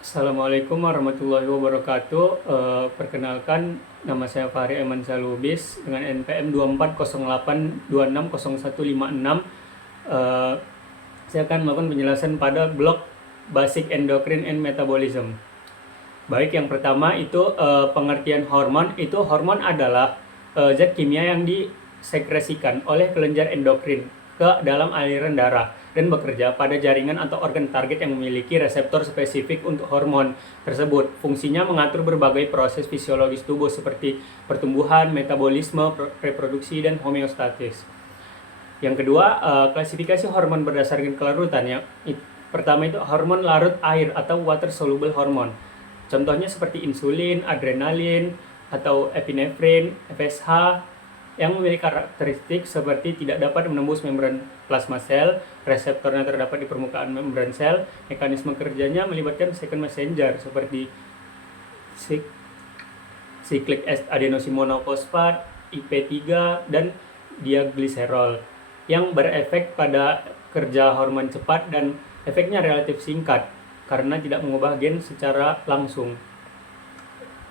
Assalamualaikum warahmatullahi wabarakatuh. Perkenalkan, nama saya Fahri Emansyah Lubis dengan NPM 2408260156. Eh, saya akan melakukan penjelasan pada blok Basic Endocrine and Metabolism. Baik, yang pertama itu pengertian hormon. Itu hormon adalah zat kimia yang disekresikan oleh kelenjar endokrin ke dalam aliran darah dan bekerja pada jaringan atau organ target yang memiliki reseptor spesifik untuk hormon tersebut. Fungsinya mengatur berbagai proses fisiologis tubuh seperti pertumbuhan, metabolisme, reproduksi, dan homeostatis. Yang kedua, klasifikasi hormon berdasarkan kelarutannya. Pertama itu hormon larut air atau water soluble hormone. Contohnya seperti insulin, adrenalin, atau epinefrin, FSH, yang memiliki karakteristik seperti tidak dapat menembus membran plasma sel, reseptornya terdapat di permukaan membran sel, mekanisme kerjanya melibatkan second messenger seperti cyclic adenosine monofosfat, IP3, dan diaglycerol, yang berefek pada kerja hormon cepat dan efeknya relatif singkat karena tidak mengubah gen secara langsung.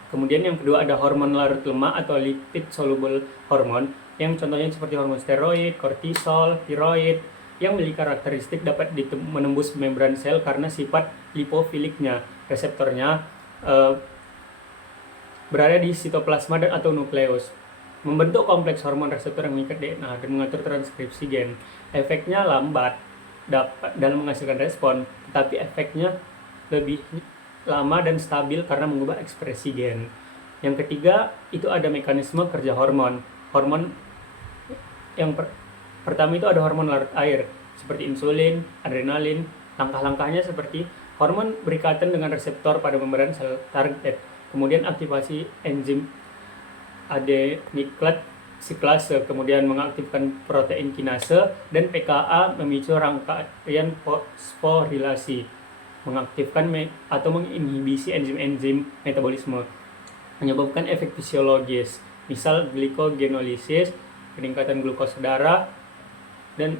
Kemudian yang kedua ada hormon larut lemak atau lipid soluble hormon, yang contohnya seperti hormon steroid, kortisol, tiroid, yang memiliki karakteristik dapat menembus membran sel karena sifat lipofiliknya. Reseptornya berada di sitoplasma dan atau nukleus, membentuk kompleks hormon reseptor yang mengikat DNA dan mengatur transkripsi gen. Efeknya lambat dalam menghasilkan respon, tetapi efeknya lebih lama dan stabil karena mengubah ekspresi gen. Yang ketiga, itu ada mekanisme kerja hormon. Hormon yang pertama itu ada hormon larut air seperti insulin, adrenalin. Langkah-langkahnya seperti hormon berikatan dengan reseptor pada membran sel target. Kemudian aktivasi enzim adenylat siklase, kemudian mengaktifkan protein kinase, dan PKA memicu rangkaian fosforilasi, mengaktifkan atau menginhibisi enzim-enzim metabolisme, menyebabkan efek fisiologis, misal glikogenolisis, peningkatan glukosa darah. Dan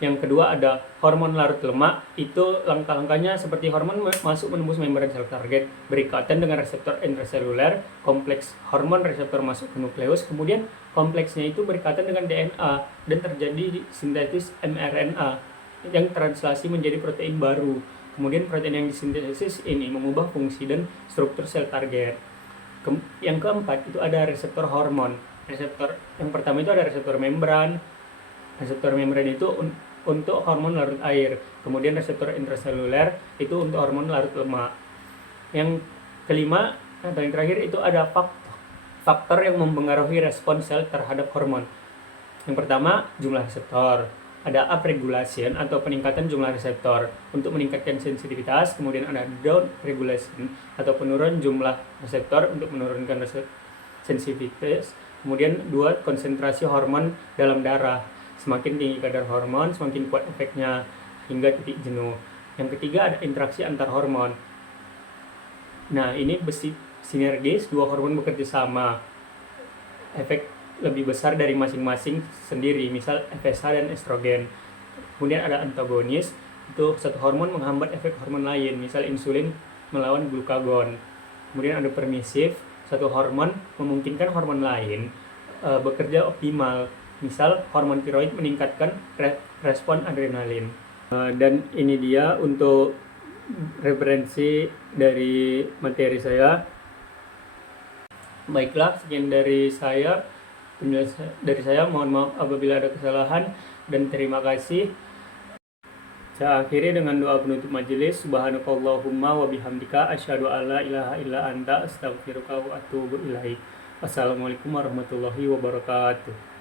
yang kedua ada hormon larut lemak. Itu langkah-langkahnya seperti hormon masuk menembus membran sel target, berikatan dengan reseptor intraseluler, kompleks hormon reseptor masuk ke nukleus, kemudian kompleksnya itu berikatan dengan DNA dan terjadi sintesis mRNA yang translasi menjadi protein baru. Kemudian protein yang disintesis ini mengubah fungsi dan struktur sel target. Yang keempat itu ada reseptor hormon. Reseptor yang pertama itu ada reseptor membran. Reseptor membran itu untuk hormon larut air. Kemudian reseptor intraseluler itu untuk hormon larut lemak. Yang kelima atau yang terakhir itu ada faktor yang mempengaruhi respon sel terhadap hormon. Yang pertama, jumlah reseptor. Ada upregulation atau peningkatan jumlah reseptor untuk meningkatkan sensitivitas. Kemudian ada down regulation atau penurun jumlah reseptor untuk menurunkan sensitivitas. Kemudian dua, konsentrasi hormon dalam darah. Semakin tinggi kadar hormon, semakin kuat efeknya hingga titik jenuh. Yang ketiga ada interaksi antar hormon. Nah, ini sinergis, dua hormon bekerja sama. Efek lebih besar dari masing-masing sendiri, misal FSH dan estrogen. Kemudian ada antagonis, itu satu hormon menghambat efek hormon lain, misal insulin melawan glukagon. Kemudian ada permisif, satu hormon memungkinkan hormon lain bekerja optimal, misal hormon tiroid meningkatkan respon adrenalin. Dan ini dia untuk referensi dari materi saya. Baiklah, sekian dari saya. Mohon maaf apabila ada kesalahan, dan terima kasih. Saya akhiri dengan doa penutup majelis. Subhanakallahumma wa bihamdika asyhadu alla ilaha illa anta astaghfiruka wa atubu ilaik. Wassalamualaikum warahmatullahi wabarakatuh.